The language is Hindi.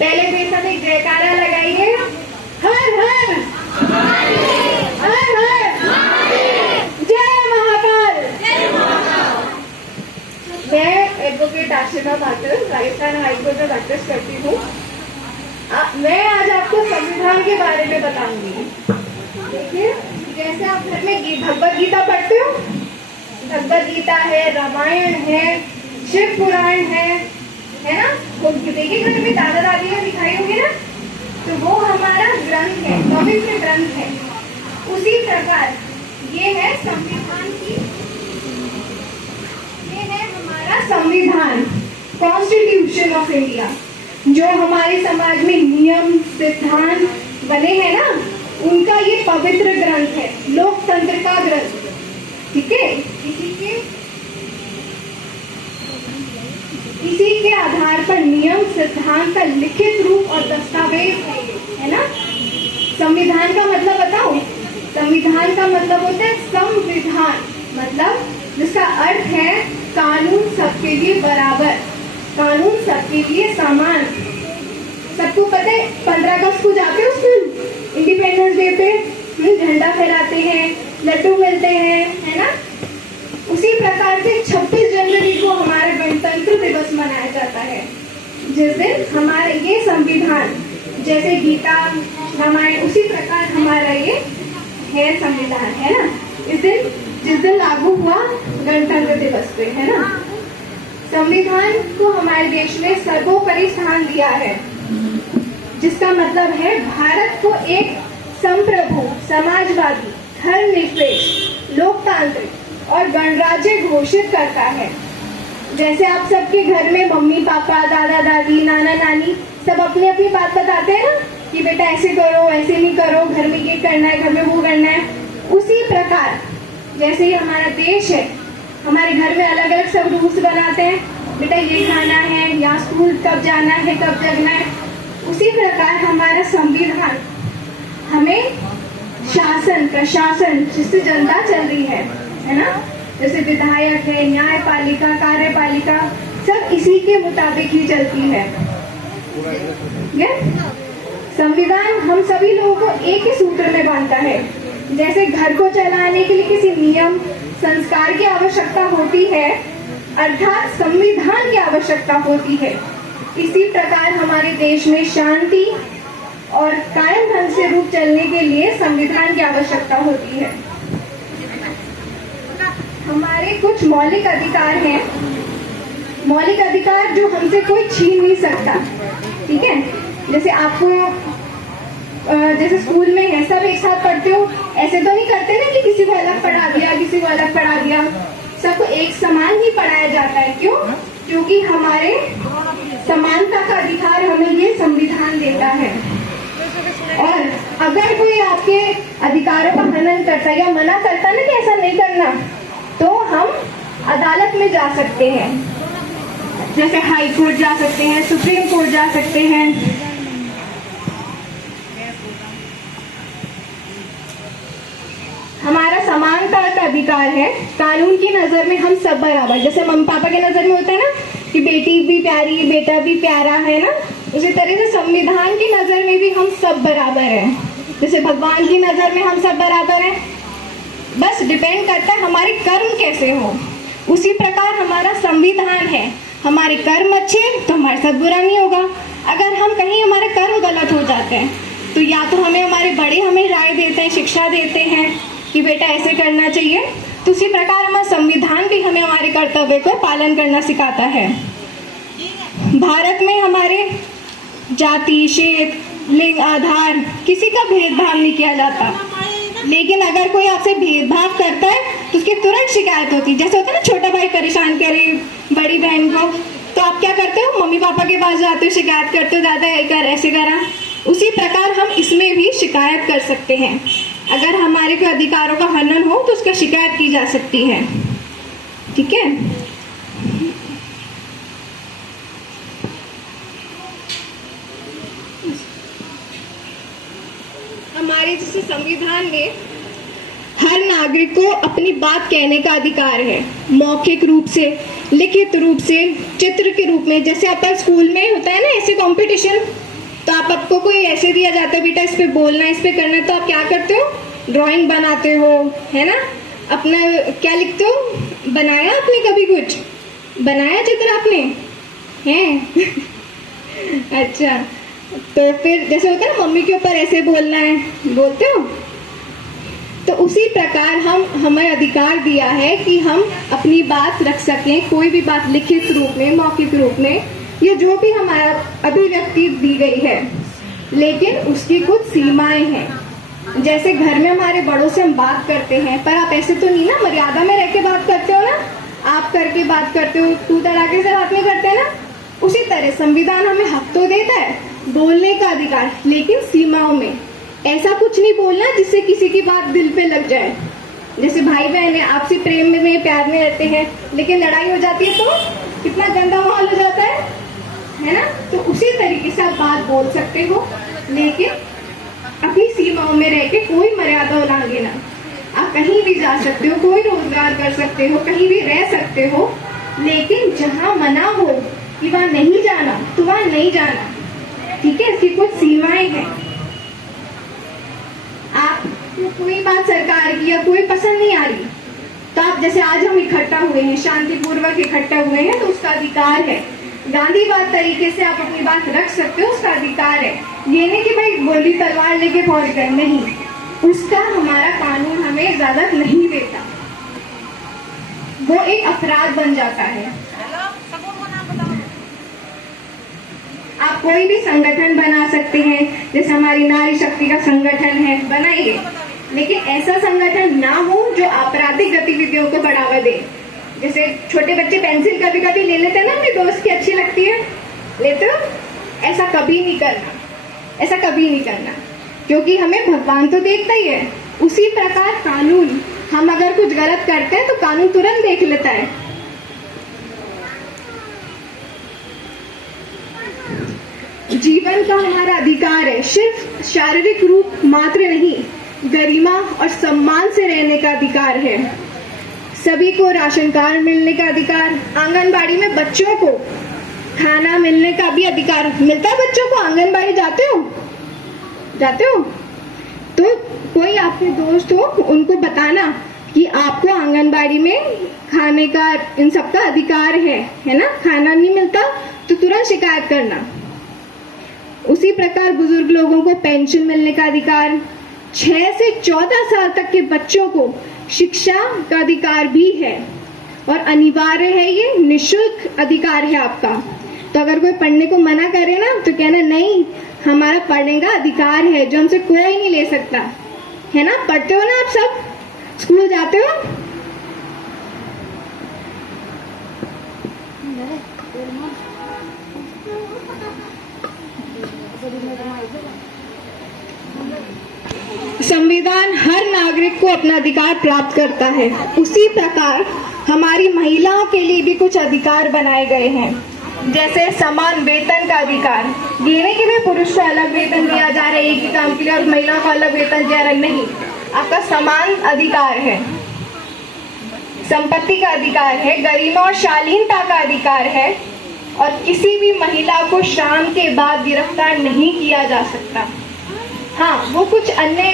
पहले मेरे साथ एक जयकारा लगाइए। हर हर हर हर जय महाकाल। मैं एडवोकेट आशिमा पाटिल राजस्थान हाईकोर्ट में प्रैक्टिस करती हूँ। मैं आज आपको संविधान के बारे में बताऊंगी। देखिए, जैसे आप घर में भगवत गीता पढ़ते हो, भगवत गीता है, रामायण है, शिव पुराण है ना? वो देखिए घर में दादा दादी ने दिखाई होगी ना, तो वो हमारा ग्रंथ है, पवित्र ग्रंथ है। उसी प्रकार ये है संविधान की, ये है हमारा संविधान, कॉन्स्टिट्यूशन ऑफ इंडिया। जो हमारे समाज में नियम सिद्धांत बने हैं ना, उनका ये पवित्र ग्रंथ है, लोकतंत्र का ग्रंथ। ठीक है, इसी के आधार पर नियम सिद्धांत का लिखित रूप और दस्तावेज है ना। संविधान का मतलब बताओ। संविधान का मतलब होता है संविधान, मतलब जिसका अर्थ है कानून सबके लिए बराबर, कानून सबके लिए समान। सबको पता है 15 अगस्त को जाते हो स्कूल, इंडिपेंडेंस डे पे झंडा फहराते हैं, लड्डू मिलते हैं, है ना। उसी प्रकार से 26 जनवरी को हमारा गणतंत्र दिवस मनाया जाता है, जिस दिन हमारे ये संविधान, जैसे गीता रामायण, उसी प्रकार हमारा ये है संविधान, है ना। इस दिन, जिस दिन लागू हुआ गणतंत्र दिवस पे, है ना। संविधान को हमारे देश में सर्वोपरि स्थान दिया है, जिसका मतलब है भारत को एक संप्रभु, समाजवादी, धर्मनिरपेक्ष, लोकतांत्रिक और गणराज्य घोषित करता है। जैसे आप सबके घर में मम्मी पापा, दादा दादी, नाना नानी सब अपनी अपनी बात बताते हैं ना, कि बेटा ऐसे करो, ऐसे नहीं करो, घर में ये करना है, घर में वो करना है। उसी प्रकार जैसे ही हमारा देश है, हमारे घर में अलग अलग सब रूल्स बनाते हैं, बेटा ये खाना है, या स्कूल कब जाना है, कब जगना है। उसी प्रकार हमारा संविधान हमें शासन, प्रशासन, जिससे जनता चल रही है ना, जैसे विधायक है, न्यायपालिका, कार्यपालिका, सब इसी के मुताबिक ही चलती है। संविधान हम सभी लोगों को एक ही सूत्र में बांधता है। जैसे घर को चलाने के लिए किसी नियम संस्कार की आवश्यकता होती है, अर्थात संविधान की आवश्यकता होती है, इसी प्रकार हमारे देश में शांति और कायम ढंग से रूप चलने के लिए संविधान की आवश्यकता होती है। हमारे कुछ मौलिक अधिकार हैं, मौलिक अधिकार जो हमसे कोई छीन नहीं सकता। ठीक है, जैसे आपको जैसे स्कूल में है, सब एक साथ पढ़ते हो, ऐसे तो नहीं करते ना कि किसी को अलग पढ़ा दिया, किसी को अलग पढ़ा दिया। सबको एक समान ही पढ़ाया जाता है। क्यों? क्योंकि हमारे समानता का अधिकार हमें ये संविधान देता है। और अगर कोई आपके अधिकारों का हनन करता है या मना करता ना कि ऐसा नहीं करना, तो हम अदालत में जा सकते हैं, जैसे हाई कोर्ट जा सकते हैं, सुप्रीम कोर्ट जा सकते हैं। हमारा समानता का अधिकार है। कानून की नजर में हम सब बराबर, जैसे मम्मी पापा के नजर में होता है ना कि बेटी भी प्यारी, बेटा भी प्यारा, है ना, उसी तरह से संविधान की नजर में भी हम सब बराबर हैं। जैसे भगवान की नजर में हम सब बराबर हैं, बस डिपेंड करता है हमारे कर्म कैसे हो। उसी प्रकार हमारा संविधान है, हमारे कर्म अच्छे तो हमारे साथ बुरा नहीं होगा। अगर हम कहीं हमारे कर्म गलत हो जाते हैं, तो या तो हमें हमारे बड़े हमें राय देते हैं, शिक्षा देते हैं कि बेटा ऐसे करना चाहिए, तो उसी प्रकार हमारा संविधान भी हमें हमारे कर्तव्य को पालन करना सिखाता है। भारत में हमारे जाति, क्षेत्र, लिंग, आधार किसी का भेदभाव नहीं किया जाता, लेकिन अगर कोई आपसे भेदभाव करता है तो उसकी तुरंत शिकायत होती है। जैसे होता है ना, छोटा भाई परेशान करे बड़ी बहन को, तो आप क्या करते हो? मम्मी पापा के पास जाते हो, शिकायत करते हो, दादा ये कर, ऐसे करा। उसी प्रकार हम इसमें भी शिकायत कर सकते हैं। अगर हमारे कोई अधिकारों का हनन हो तो उसका शिकायत की जा सकती है। ठीक है, हमारे जैसे संविधान में हर नागरिक को अपनी बात कहने का अधिकार है, मौखिक रूप से, लिखित रूप से, चित्र के रूप में। जैसे अपन स्कूल में होता है ना ऐसे कंपटीशन, तो आपको कोई ऐसे दिया जाता है बेटा इस पे बोलना है, इस पे करना है, तो आप क्या करते हो? ड्राइंग बनाते हो, है ना? अपना क्या लिखते हो? बनाया आपने कभी कुछ बनाया चित्र आपने हैं? अच्छा, तो फिर जैसे होता है ना मम्मी के ऊपर ऐसे बोलना है, बोलते हो? तो उसी प्रकार हमें अधिकार दिया है कि हम अपनी बात रख सकें, कोई भी बात लिखित रूप में, मौखिक रूप में, या जो भी हमारा अभिव्यक्ति दी गई है, लेकिन उसकी कुछ सीमाएं हैं। जैसे घर में हमारे बड़ों से हम बात करते हैं, पर आप ऐसे तो नहीं ना मर्यादा में रह के बात करते हो ना, आप करके बात करते हो, तू तड़ाके से बात नहीं करते ना। उसी तरह संविधान हमें हक तो देता है बोलने का अधिकार, लेकिन सीमाओं में। ऐसा कुछ नहीं बोलना जिससे किसी की बात दिल पे लग जाए। जैसे भाई बहन है, आपसी प्रेम में प्यार में रहते हैं, लेकिन लड़ाई हो जाती है तो कितना गंदा माहौल हो जाता है ना? तो उसी तरीके से आप बात बोल सकते हो, लेकिन अपनी सीमाओं में रह के, कोई मर्यादा उल्लंघे ना। आप कहीं भी जा सकते हो, कोई रोजगार कर सकते हो, कहीं भी रह सकते हो, लेकिन जहाँ मना हो कि वहाँ नहीं जाना तो वहाँ नहीं जाना, ठीक है? इसकी कुछ सीमाएं हैं। आपको कोई बात सरकार की या कोई पसंद नहीं आ रही, तो आप जैसे आज हम इकट्ठा हुए हैं, शांतिपूर्वक इकट्ठा हुए हैं, तो उसका अधिकार है। गांधीवाद तरीके से आप अपनी बात रख सकते हो, उसका अधिकार है। ये नहीं कि भाई गोली तलवार लेके फौज गए, नहीं, उसका हमारा कानून हमें इजाजत नहीं देता, वो एक अपराध बन जाता है। आप कोई भी संगठन बना सकते हैं, जैसे हमारी नारी शक्ति का संगठन है, बनाइए, लेकिन ऐसा संगठन ना हो जो आपराधिक गतिविधियों को बढ़ावा दे। जैसे छोटे बच्चे पेंसिल कभी कभी ले लेते हैं ना, अपने दोस्त की अच्छी लगती है, लेते हो? ऐसा कभी नहीं करना, ऐसा कभी नहीं करना, क्योंकि हमें भगवान तो देखता ही है। उसी प्रकार कानून, हम अगर कुछ गलत करते हैं तो कानून तुरंत देख लेता है। जीवन का हमारा अधिकार है, सिर्फ शारीरिक रूप मात्र नहीं, गरिमा और सम्मान से रहने का अधिकार है। सभी को राशन कार्ड मिलने का अधिकार, आंगनबाड़ी में बच्चों को खाना मिलने का भी अधिकार मिलता है। बच्चों को आंगनबाड़ी जाते हो? तो कोई आपके दोस्त हो, उनको बताना कि आपको आंगनबाड़ी में खाने का, इन सब का अधिकार है ना? खाना नहीं मिलता तो तुरंत शिकायत करना। उसी प्रकार बुजुर्ग लोगों को पेंशन मिलने का अधिकार, 6 से 14 साल तक के बच्चों को शिक्षा का अधिकार भी है, और अनिवार्य है, ये निःशुल्क अधिकार है आपका। तो अगर कोई पढ़ने को मना करे ना, तो कहना नहीं, हमारा पढ़ने का अधिकार है जो हमसे कोई नहीं ले सकता, है ना? पढ़ते हो ना आप सब, स्कूल जाते हो? संविधान हर नागरिक को अपना अधिकार प्राप्त करता है। उसी प्रकार हमारी महिलाओं के लिए भी कुछ अधिकार बनाए गए हैं, जैसे समान वेतन का अधिकार। ये नहीं कि भाई पुरुष को अलग वेतन दिया जा रहा है एक ही काम के लिए और महिलाओं को अलग वेतन दिया रहा है, नहीं, आपका समान अधिकार है। संपत्ति का अधिकार है, गरिमा और शालीनता का अधिकार है, और किसी भी महिला को शाम के बाद गिरफ्तार नहीं किया जा सकता। हाँ, वो कुछ अन्य